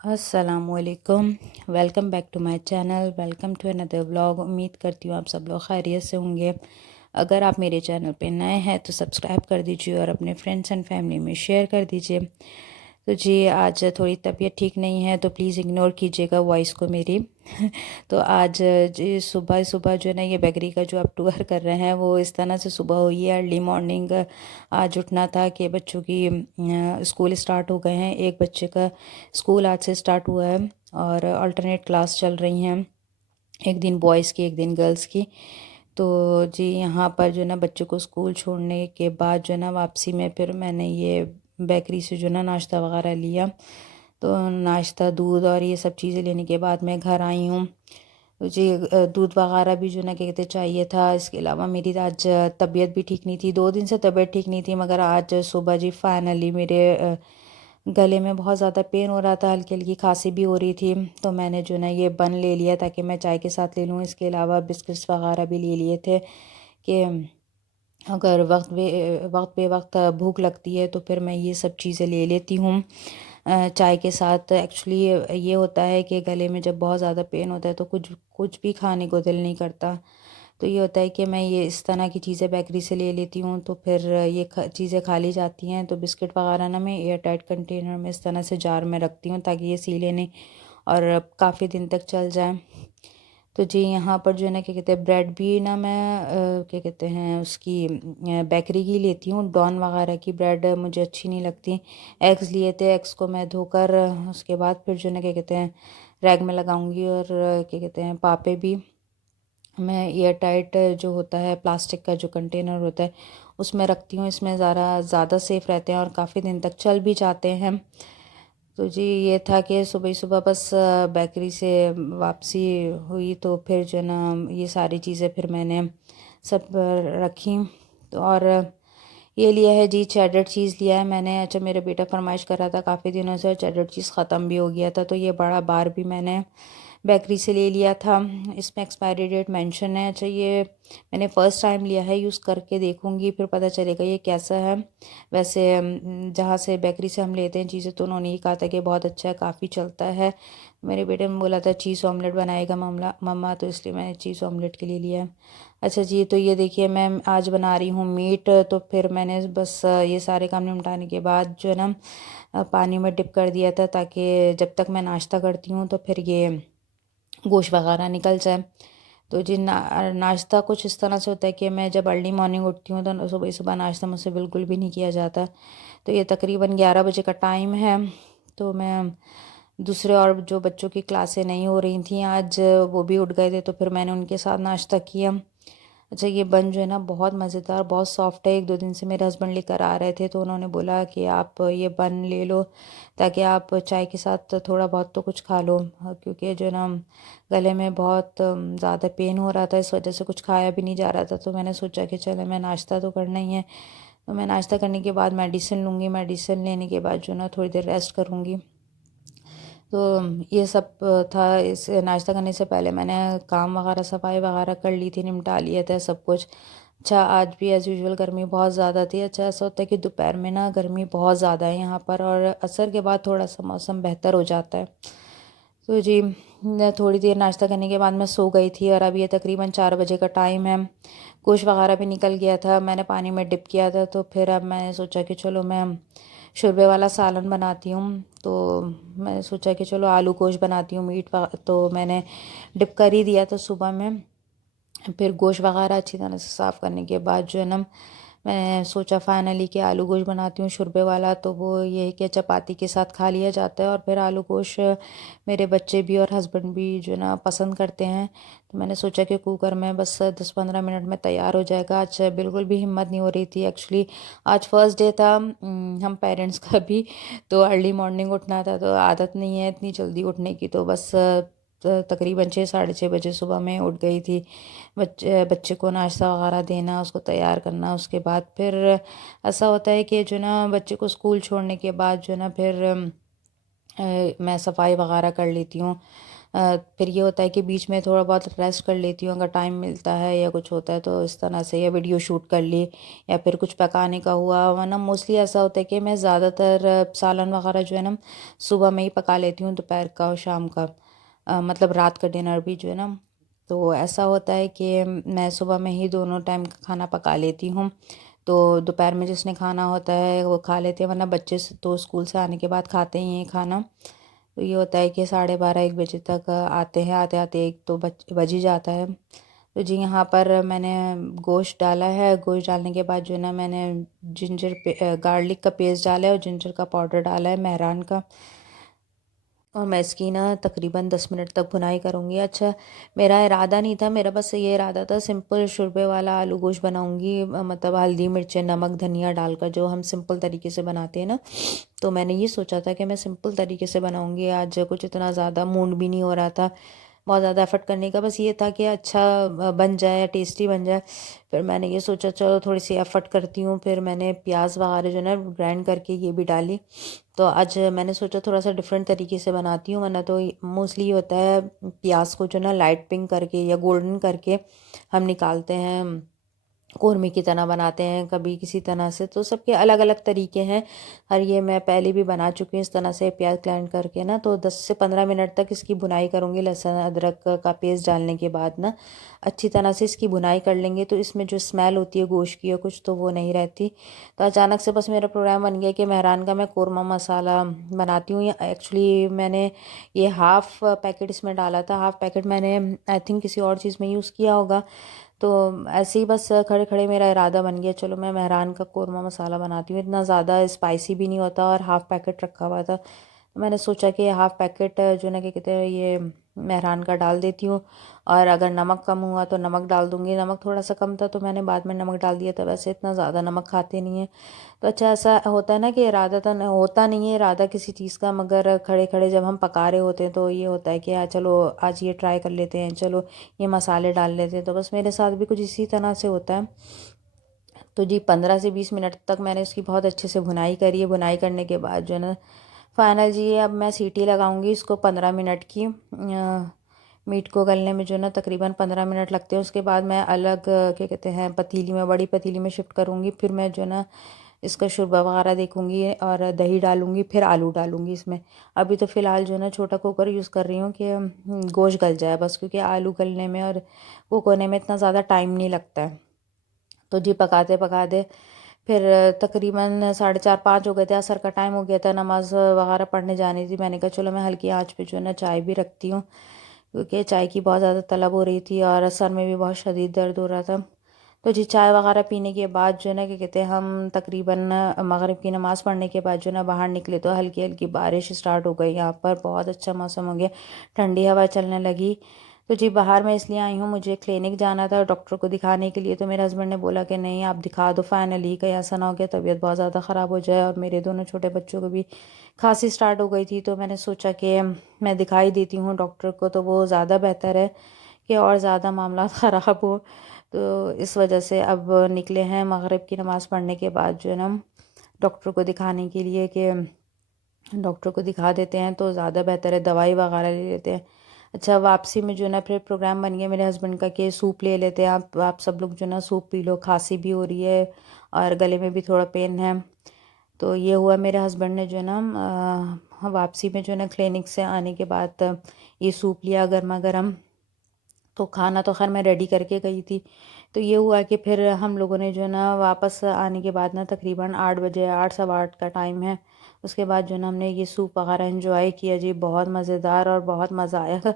अस्सलामुअलैकुम। Welcome back to my channel. Welcome to another vlog. उम्मीद करती हूँ आप सब लोग खैरियत से होंगे। अगर आप मेरे चैनल पे नए हैं तो सब्सक्राइब कर दीजिए और अपने फ्रेंड्स एंड फैमिली में शेयर कर दीजिए। तो जी आज थोड़ी तबीयत ठीक नहीं है तो प्लीज़ इग्नोर कीजिएगा वॉइस को मेरी। तो आज जी सुबह सुबह जो है ना ये बेकरी का जो आप टूर कर रहे हैं वो इस तरह से सुबह हुई है। अर्ली मॉर्निंग आज उठना था कि बच्चों की स्कूल स्टार्ट हो गए हैं। एक बच्चे का स्कूल आज से स्टार्ट हुआ है और अल्टरनेट क्लास चल रही हैं, एक दिन बॉयज़ की एक दिन गर्ल्स की। तो जी यहाँ पर जो है ना बच्चों को स्कूल छोड़ने के बाद जो है ना वापसी में फिर मैंने ये बेकरी से जो है ना नाश्ता वगैरह लिया। तो नाश्ता दूध और ये सब चीज़ें लेने के बाद मैं घर आई हूँ। तो जी दूध वगैरह भी जो है ना क्या कहते चाहिए था। इसके अलावा मेरी आज तबीयत भी ठीक नहीं थी, 2 दिन से तबीयत ठीक नहीं थी, मगर आज सुबह जी फाइनली मेरे गले में बहुत ज़्यादा पेन हो रहा था, हल्की हल्की खांसी भी हो रही थी। तो मैंने जो ना ये बन ले लिया ताकि मैं चाय के साथ ले लूँ। इसके अलावा बिस्किट्स वगैरह भी ले लिए थे कि अगर वक्त पे वक्त भूख लगती है तो फिर मैं ये सब चीज़ें ले लेती हूँ चाय के साथ। एक्चुअली ये होता है कि गले में जब बहुत ज़्यादा पेन होता है तो कुछ कुछ भी खाने को दिल नहीं करता। तो ये होता है कि मैं ये इस तरह की चीज़ें बेकरी से ले लेती हूँ तो फिर ये चीज़ें खा ली जाती हैं। तो बिस्किट वगैरह ना मैं एयर टाइट कंटेनर में इस तरह से जार में रखती हूँ ताकि ये सीले नहीं और काफ़ी दिन तक चल जाए। तो जी यहाँ पर जो है ना क्या कहते हैं ब्रेड भी ना मैं क्या कहते हैं उसकी बेकरी की लेती हूँ। डॉन वगैरह की ब्रेड मुझे अच्छी नहीं लगती। एग्स लिए थे, एग्स को मैं धोकर उसके बाद फिर जो है ना क्या कहते हैं रैग में लगाऊंगी। और क्या कहते हैं पापे भी मैं एयर टाइट जो होता है प्लास्टिक का जो कंटेनर होता है उसमें रखती हूँ। इसमें ज़्यादा सेफ़ रहते हैं और काफ़ी दिन तक चल भी जाते हैं। तो जी ये था कि सुबह ही सुबह बस बेकरी से वापसी हुई तो फिर जो है ना ये सारी चीज़ें फिर मैंने सब रखी। तो और ये लिया है जी चेडर चीज़ लिया है मैंने। अच्छा मेरा बेटा फरमाइश कर रहा था काफ़ी दिनों से और चेडर चीज़ ख़त्म भी हो गया था तो ये बड़ा बार भी मैंने बेकरी से ले लिया था। इसमें एक्सपायरी डेट मेंशन है। अच्छा ये मैंने फ़र्स्ट टाइम लिया है, यूज़ करके देखूँगी फिर पता चलेगा ये कैसा है। वैसे जहाँ से बेकरी से हम लेते हैं चीज़ें तो उन्होंने ये कहा था कि बहुत अच्छा है, काफ़ी चलता है। मेरे बेटे ने बोला था चीज़ ऑमलेट बनाएगा मम्मा मम्मा, तो इसलिए मैंने चीज़ ऑमलेट के लिए लिया है। अच्छा जी तो ये देखिए मैं आज बना रही हूँ मीट। तो फिर मैंने बस ये सारे काम निपटाने के बाद जो है ना पानी में डिप कर दिया था ताकि जब तक मैं नाश्ता करती हूँ तो फिर ये गोश्त वगैरह निकल जाए। तो जी नाश्ता कुछ इस तरह से होता है कि मैं जब अर्ली मॉर्निंग उठती हूँ तो सुबह सुबह नाश्ता मुझसे बिल्कुल भी नहीं किया जाता। तो ये तकरीबन 11 बजे का टाइम है। तो मैं दूसरे और जो बच्चों की क्लासें नहीं हो रही थी आज वो भी उठ गए थे तो फिर मैंने उनके साथ नाश्ता किया। अच्छा ये बन जो है ना बहुत मज़ेदार बहुत सॉफ्ट है। 1-2 दिन से मेरे हस्बैंड लेकर आ रहे थे तो उन्होंने बोला कि आप ये बन ले लो ताकि आप चाय के साथ थोड़ा बहुत तो कुछ खा लो। क्योंकि जो है ना गले में बहुत ज़्यादा पेन हो रहा था, इस वजह से कुछ खाया भी नहीं जा रहा था। तो मैंने सोचा कि चलो मैं नाश्ता तो करना ही है। तो मैं नाश्ता करने के बाद मेडिसिन लूँगी, मेडिसिन लेने के बाद जो ना थोड़ी देर रेस्ट करूँगी। तो ये सब था। इस नाश्ता करने से पहले मैंने काम वगैरह सफाई वगैरह कर ली थी, निपटा लिया था सब कुछ। अच्छा आज भी एज़ यूजुअल गर्मी बहुत ज़्यादा थी। अच्छा ऐसा होता है कि दोपहर में ना गर्मी बहुत ज़्यादा है यहाँ पर और असर के बाद थोड़ा सा मौसम बेहतर हो जाता है। तो जी मैं थोड़ी देर नाश्ता करने के बाद मैं सो गई थी और अब ये तकरीबन 4 बजे का टाइम है। गोश्त वगैरह भी निकल गया था, मैंने पानी में डिप किया था। तो फिर अब मैंने सोचा कि चलो मैं शोरबे वाला सालन बनाती हूँ। तो मैंने सोचा कि चलो आलू गोश्त बनाती हूँ तो मैंने डिप कर ही दिया था सुबह में। फिर गोश्त वगैरह अच्छी तरह से साफ़ करने के बाद जो है ना मैंने सोचा फाइनली कि आलू गोश्त बनाती हूँ शोरबे वाला। तो वो ये है कि चपाती के साथ खा लिया जाता है और फिर आलू गोश्त मेरे बच्चे भी और हस्बैंड भी जो है ना पसंद करते हैं। तो मैंने सोचा कि कुकर में बस 10-15 मिनट में तैयार हो जाएगा। आज बिल्कुल भी हिम्मत नहीं हो रही थी एक्चुअली। आज फर्स्ट डे था हम पेरेंट्स का भी। तो अर्ली मॉर्निंग उठना था तो आदत नहीं है इतनी जल्दी उठने की। तो बस तकरीबन 6-6:30 बजे सुबह में उठ गई थी। बच्चे बच्चे को नाश्ता वगैरह देना, उसको तैयार करना, उसके बाद फिर ऐसा होता है कि जो ना बच्चे को स्कूल छोड़ने के बाद जो है ना फिर मैं सफाई वगैरह कर लेती हूँ। फिर ये होता है कि बीच में थोड़ा बहुत रेस्ट कर लेती हूँ अगर टाइम मिलता है या कुछ होता है तो इस तरह से, या वीडियो शूट कर ली या फिर कुछ पकाने का हुआ। वरना मोस्टली ऐसा होता है कि मैं ज़्यादातर सालन वगैरह जो है ना सुबह में ही पका लेती हूँ, दोपहर का और शाम का, मतलब रात का डिनर भी जो है ना। तो ऐसा होता है कि मैं सुबह में ही दोनों टाइम का खाना पका लेती हूँ, तो दोपहर में जिसने खाना होता है वो खा लेते हैं, वरना बच्चे तो स्कूल से आने के बाद खाते ही हैं खाना। तो ये होता है कि 12:30-1 बजे तक आते हैं, आते आते एक तो बज ही जाता है। तो जी यहाँ पर मैंने गोश्त डाला है, गोश्त डालने के बाद जो है ना मैंने गार्लिक का पेस्ट डाला है और जिंजर का पाउडर डाला है मेहरान का, और मैं इसकी ना तकरीबन 10 मिनट तक भुनाई करूँगी। अच्छा, मेरा इरादा नहीं था, मेरा बस ये इरादा था सिंपल शुरबे वाला आलू गोश्त बनाऊँगी, मतलब हल्दी मिर्चें नमक धनिया डालकर जो हम सिंपल तरीके से बनाते हैं ना। तो मैंने ये सोचा था कि मैं सिंपल तरीके से बनाऊँगी, आज कुछ इतना ज़्यादा मूड भी नहीं हो रहा था बहुत ज़्यादा एफ़र्ट करने का, बस ये था कि अच्छा बन जाए, टेस्टी बन जाए। फिर मैंने ये सोचा चलो थोड़ी सी एफ़र्ट करती हूँ, फिर मैंने प्याज वगैरह जो है ना ग्राइंड करके ये भी डाली। तो आज मैंने सोचा थोड़ा सा डिफरेंट तरीके से बनाती हूँ, वरना तो मोस्टली होता है प्याज को जो ना लाइट पिंक करके या गोल्डन करके हम निकालते हैं, कौरमे की तरह बनाते हैं, कभी किसी तरह से, तो सबके अलग अलग तरीके हैं। और ये मैं पहले भी बना चुकी हूँ इस तरह से प्याज ग्राइंड करके ना। तो 10 से 15 मिनट तक इसकी भुनाई करूँगी, लहसुन अदरक का पेस्ट डालने के बाद ना अच्छी तरह से इसकी भुनाई कर लेंगे, तो इसमें जो स्मेल होती है गोश्त की या कुछ तो वो नहीं रहती। तो अचानक से बस मेरा प्रोग्राम बन गया कि मेहरान का मैं कौरमा मसाला बनाती हूँ। एक्चुअली मैंने ये हाफ़ पैकेट इसमें डाला था, हाफ़ पैकेट मैंने आई थिंक किसी और चीज़ में यूज़ किया होगा। तो ऐसे ही बस खड़े खड़े मेरा इरादा बन गया चलो मैं मेहरान का कौरमा मसाला बनाती हूँ, इतना ज़्यादा स्पाइसी भी नहीं होता और हाफ़ पैकेट रखा हुआ था। तो मैंने सोचा कि हाफ़ पैकेट जो ना क्या कहते हैं ये मेहरान का डाल देती हूँ, और अगर नमक कम हुआ तो नमक डाल दूँगी। नमक थोड़ा सा कम था तो मैंने बाद में नमक डाल दिया था, वैसे इतना ज़्यादा नमक खाते नहीं हैं। तो अच्छा, ऐसा होता है ना कि इरादतन होता नहीं है इरादा किसी चीज़ का, मगर खड़े खड़े जब हम पका रहे होते हैं तो ये होता है कि चलो आज ये ट्राई कर लेते हैं, चलो ये मसाले डाल लेते हैं। तो बस मेरे साथ भी कुछ इसी तरह से होता है। तो जी 15 से 20 मिनट तक मैंने इसकी बहुत अच्छे से भुनाई करी है। भुनाई करने के बाद जो है ना फाइनल जी अब मैं सीटी लगाऊंगी इसको 15 मिनट की। मीट को गलने में जो है ना तकरीबन 15 मिनट लगते हैं। उसके बाद मैं अलग क्या कहते हैं पतीली में, बड़ी पतीली में शिफ्ट करूँगी। फिर मैं जो है ना इसका शोरबा वगैरह देखूँगी और दही डालूँगी, फिर आलू डालूँगी इसमें। अभी तो फ़िलहाल जो है ना छोटा कुकर यूज़ कर रही हूँ कि गोश्त गल जाए बस, क्योंकि आलू गलने में और कुक होने में इतना ज़्यादा टाइम नहीं लगता है। तो जी पकाते पकाते फिर तकरीबन 4:30-5 हो गए थे, असर का टाइम हो गया था, नमाज़ वगैरह पढ़ने जानी थी। मैंने कहा चलो मैं हल्की आँच पे जो है ना चाय भी रखती हूँ, क्योंकि चाय की बहुत ज़्यादा तलब हो रही थी और सर में भी बहुत शदीद दर्द हो रहा था। तो जी चाय वगैरह पीने के बाद जो है ना क्या कहते हैं हम तकरीबन मगरिब की नमाज़ पढ़ने के बाद जो है ना बाहर निकले तो हल्की हल्की बारिश स्टार्ट हो गई। यहाँ पर बहुत अच्छा मौसम हो गया, ठंडी हवा चलने लगी। तो जी बाहर मैं इसलिए आई हूँ, मुझे क्लिनिक जाना था डॉक्टर को दिखाने के लिए। तो मेरे हस्बैंड ने बोला कि नहीं आप दिखा दो फाइनली, कहीं ऐसा ना हो गया तबीयत बहुत ज़्यादा ख़राब हो जाए। और मेरे दोनों छोटे बच्चों को भी खांसी स्टार्ट हो गई थी, तो मैंने सोचा कि मैं दिखाई देती हूँ डॉक्टर को, तो वो ज़्यादा बेहतर है कि और ज़्यादा मामला ख़राब हो। तो इस वजह से अब निकले हैं मगरिब की नमाज़ पढ़ने के बाद जो है ना डॉक्टर को दिखाने के लिए, कि डॉक्टर को दिखा देते हैं तो ज़्यादा बेहतर है, दवाई वगैरह ले लेते हैं। अच्छा, वापसी में जो ना फिर प्रोग्राम बन गया मेरे हस्बैंड का कि सूप ले लेते हैं, आप सब लोग जो ना सूप पी लो, खांसी भी हो रही है और गले में भी थोड़ा पेन है। तो ये हुआ, मेरे हस्बैंड ने जो है ना वापसी में जो है ना क्लिनिक से आने के बाद ये सूप लिया गर्मा गर्म। तो खाना तो खैर मैं रेडी करके गई थी। तो ये हुआ कि फिर हम लोगों ने जो है ना वापस आने के बाद ना तकरीबन 8 बजे, 8 सवा 8 का टाइम है, उसके बाद जो है ना हमने ये सूप वगैरह एंजॉय किया जी, बहुत मज़ेदार और बहुत मज़ा आया।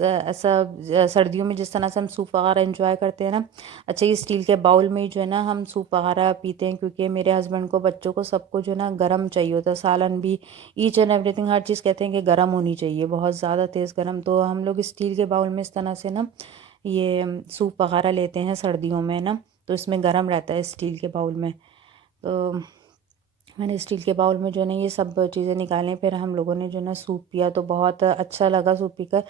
ऐसा सर्दियों में जिस तरह से हम सूप वगैरह एंजॉय करते हैं ना, अच्छा ये स्टील के बाउल में जो है ना हम सूप वगैरह पीते हैं, क्योंकि मेरे हस्बैंड को, बच्चों को, सबको जो है ना गर्म चाहिए होता है, सालन भी, ईच एंड एवरीथिंग, हर चीज़ कहते हैं कि गर्म होनी चाहिए, बहुत ज़्यादा तेज़ गर्म। तो हम लोग स्टील के बाउल में इस तरह से ना ये सूप वगैरह लेते हैं सर्दियों में ना, तो इसमें गर्म रहता है स्टील के बाउल में। तो मैंने स्टील के बाउल में जो है ना ये सब चीज़ें निकालें, फिर हम लोगों ने जो है ना सूप पिया, तो बहुत अच्छा लगा सूप पीकर,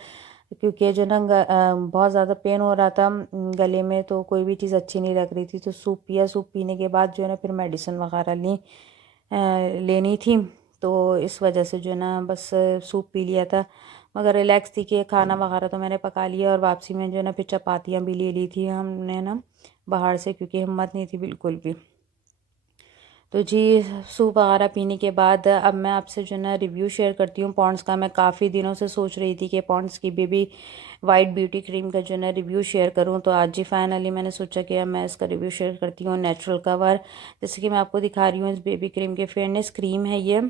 क्योंकि जो ना बहुत ज़्यादा पेन हो रहा था गले में, तो कोई भी चीज़ अच्छी नहीं लग रही थी। तो सूप पिया, सूप पीने के बाद जो है ना फिर मेडिसिन वगैरह लेनी थी, तो इस वजह से जो है ना बस सूप पी लिया था। मगर रिलैक्स थी कि खाना वगैरह तो मैंने पका लिया, और वापसी में जो है ना फिर चपातियाँ भी ले ली थी हमने ना बाहर से, क्योंकि हिम्मत नहीं थी बिल्कुल भी। तो जी सूप वगैरह पीने के बाद अब मैं आपसे जो है ना रिव्यू शेयर करती हूँ पॉन्ड्स का। मैं काफ़ी दिनों से सोच रही थी कि पॉन्ड्स की बेबी वाइट ब्यूटी क्रीम का जो है ना रिव्यू शेयर करूँ, तो आज जी फाइनली मैंने सोचा कि अब मैं इसका रिव्यू शेयर करती हूँ। नेचुरल कवर, जैसे कि मैं आपको दिखा रही हूँ इस बेबी क्रीम के, फेयरनेस क्रीम है ये।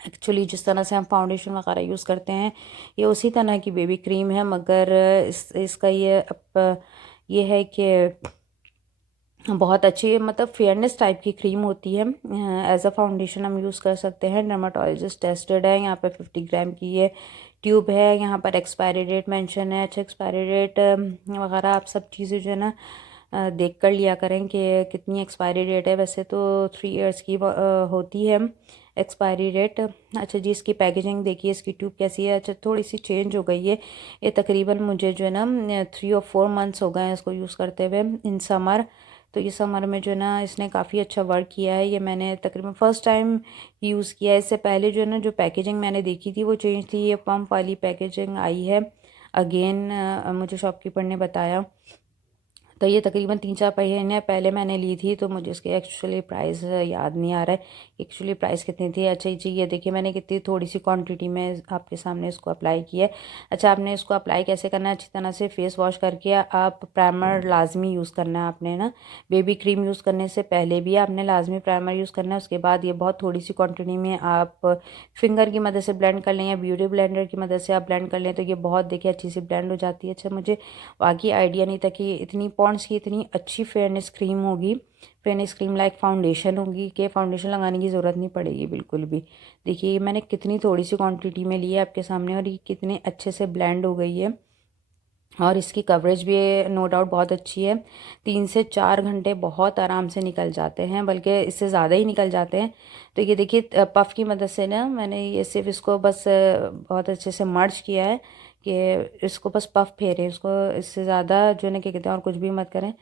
एक्चुअली जिस तरह से हम फाउंडेशन वगैरह यूज़ करते हैं ये उसी तरह की बेबी क्रीम है, मगर इसका ये है कि बहुत अच्छी, मतलब फेयरनेस टाइप की क्रीम होती है। एज अ फाउंडेशन हम यूज़ कर सकते हैं। डर्माटोलॉजिस्ट टेस्टेड है। यहाँ पर 50 ग्राम की ये ट्यूब है। यहाँ पर एक्सपायरी डेट मेंशन है। अच्छा, एक्सपायरी डेट वगैरह आप सब चीज़ें जो है ना देख कर लिया करें कि कितनी एक्सपायरी डेट है। वैसे तो 3 इयर्स की होती है एक्सपायरी डेट। अच्छा जी, इसकी पैकेजिंग देखिए, इसकी ट्यूब कैसी है। अच्छा, थोड़ी सी चेंज हो गई है। ये तकरीबन मुझे जो है ना 3 और 4 मंथ्स हो गए हैं इसको यूज़ करते हुए इन समर। तो ये समर में जो है ना इसने काफ़ी अच्छा वर्क किया है। ये मैंने तकरीबन फ़र्स्ट टाइम यूज़ किया है। इससे पहले जो है ना जो पैकेजिंग मैंने देखी थी वो चेंज थी। ये पम्प वाली पैकेजिंग आई है अगेन, मुझे शॉपकीपर ने बताया। तो ये तकरीबन 3-4 महीने पहले मैंने ली थी, तो मुझे इसके एक्चुअली प्राइस याद नहीं आ रहा है एक्चुअली प्राइस कितनी थी। अच्छा जी, ये देखिए मैंने कितनी थोड़ी सी क्वांटिटी में आपके सामने इसको अप्लाई किया है। अच्छा, आपने इसको अप्लाई कैसे करना है, अच्छी तरह से फेस वॉश करके आप प्राइमर लाजमी यूज़ करना है आपने ना। बेबी क्रीम यूज़ करने से पहले भी आपने लाजमी प्राइमर यूज़ करना है। उसके बाद ये बहुत थोड़ी सी क्वान्टिटी में आप फिंगर की मदद से ब्लेंड कर लें या ब्यूटी ब्लेंडर की मदद से आप ब्लेंड कर लें, तो ये बहुत देखिए अच्छी सी ब्लेंड हो जाती है। अच्छा, मुझे बाकी आइडिया नहीं था कि इतनी पॉन्ड्स की इतनी अच्छी फेयरनेस क्रीम होगी, फेयरनेस क्रीम लाइक फाउंडेशन होगी कि फाउंडेशन लगाने की ज़रूरत नहीं पड़ेगी बिल्कुल भी। देखिए मैंने कितनी थोड़ी सी क्वांटिटी में ली है आपके सामने, और ये कितने अच्छे से ब्लेंड हो गई है। और इसकी कवरेज भी नो डाउट बहुत अच्छी है। 3 से 4 घंटे बहुत आराम से निकल जाते हैं, बल्कि इससे ज़्यादा ही निकल जाते हैं। तो ये देखिए पफ़ की मदद से ना मैंने ये सिर्फ इसको बस बहुत अच्छे से मर्ज किया है कि इसको बस पफ़ फेरें, इसको इससे ज़्यादा जो है ना क्या कहते हैं और कुछ भी मत करें।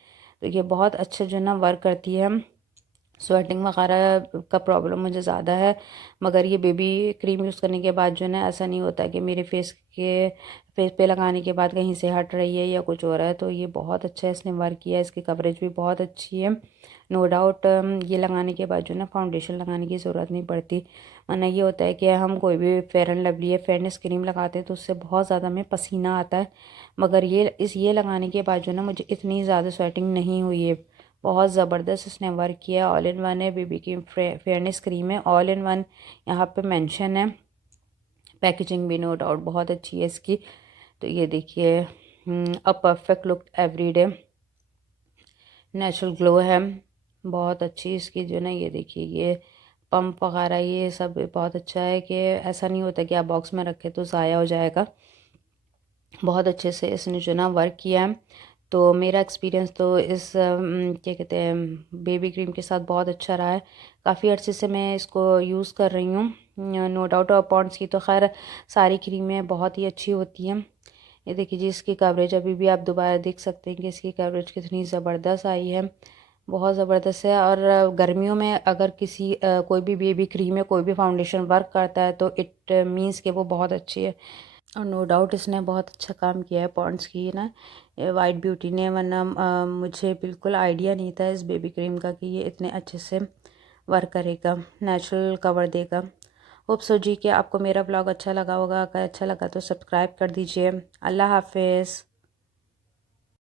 तो ये बहुत अच्छे जो है ना वर्क करती है। स्वेटिंग वगैरह का प्रॉब्लम मुझे ज़्यादा है, मगर ये बेबी क्रीम यूज़ करने के बाद जो है ना ऐसा नहीं होता कि मेरे फेस पे लगाने के बाद कहीं से हट रही है या कुछ हो रहा है। तो ये बहुत अच्छा है, इसने वर्क किया है। इसकी कवरेज भी बहुत अच्छी है। नो डाउट ये लगाने के बाद जो है ना फाउंडेशन लगाने की ज़रूरत नहीं पड़ती। वरना ये होता है कि हम कोई भी फेयर एंड लवली या फेयरनेस क्रीम लगाते हैं तो उससे बहुत ज़्यादा हमें पसीना आता है, मगर ये लगाने के बाद जो है ना मुझे इतनी ज़्यादा स्वेटिंग नहीं हुई है। बहुत ज़बरदस्त इसने वर्क किया। ऑल इन वन है, बेबी की फेयरनेस क्रीम है, ऑल इन वन यहाँ पे मेंशन है। पैकेजिंग भी नो डाउट बहुत अच्छी है इसकी। तो ये देखिए, a perfect look every day, natural glow है। बहुत अच्छी इसकी जो ना, ये देखिए ये पंप वगैरह ये सब बहुत अच्छा है कि ऐसा नहीं होता कि आप बॉक्स में रखें तो ज़ाया हो जाएगा। बहुत अच्छे से इसने जो ना वर्क किया है। तो मेरा एक्सपीरियंस तो इस क्या कहते हैं बेबी क्रीम के साथ बहुत अच्छा रहा है। काफ़ी अर्से से मैं इसको यूज़ कर रही हूँ। नो डाउट पॉन्ड्स की तो खैर सारी क्रीमें बहुत ही अच्छी होती हैं। ये देखिए जी, इसकी कवरेज अभी भी आप दोबारा देख सकते हैं कि इसकी कवरेज कितनी ज़बरदस्त आई है, बहुत ज़बरदस्त है। और गर्मियों में अगर कोई भी बेबी क्रीम या कोई भी फाउंडेशन वर्क करता है तो इट मीन्स कि वो बहुत अच्छी है। और नो डाउट इसने बहुत अच्छा काम किया है पॉन्ड्स की ना वाइट ब्यूटी ने, वरना मुझे बिल्कुल आइडिया नहीं था इस बेबी क्रीम का कि ये इतने अच्छे से वर्क करेगा, नेचुरल कवर देगा। होप सो जी कि आपको मेरा ब्लॉग अच्छा लगा होगा। अगर अच्छा लगा तो सब्सक्राइब कर दीजिए। अल्लाह हाफिज़।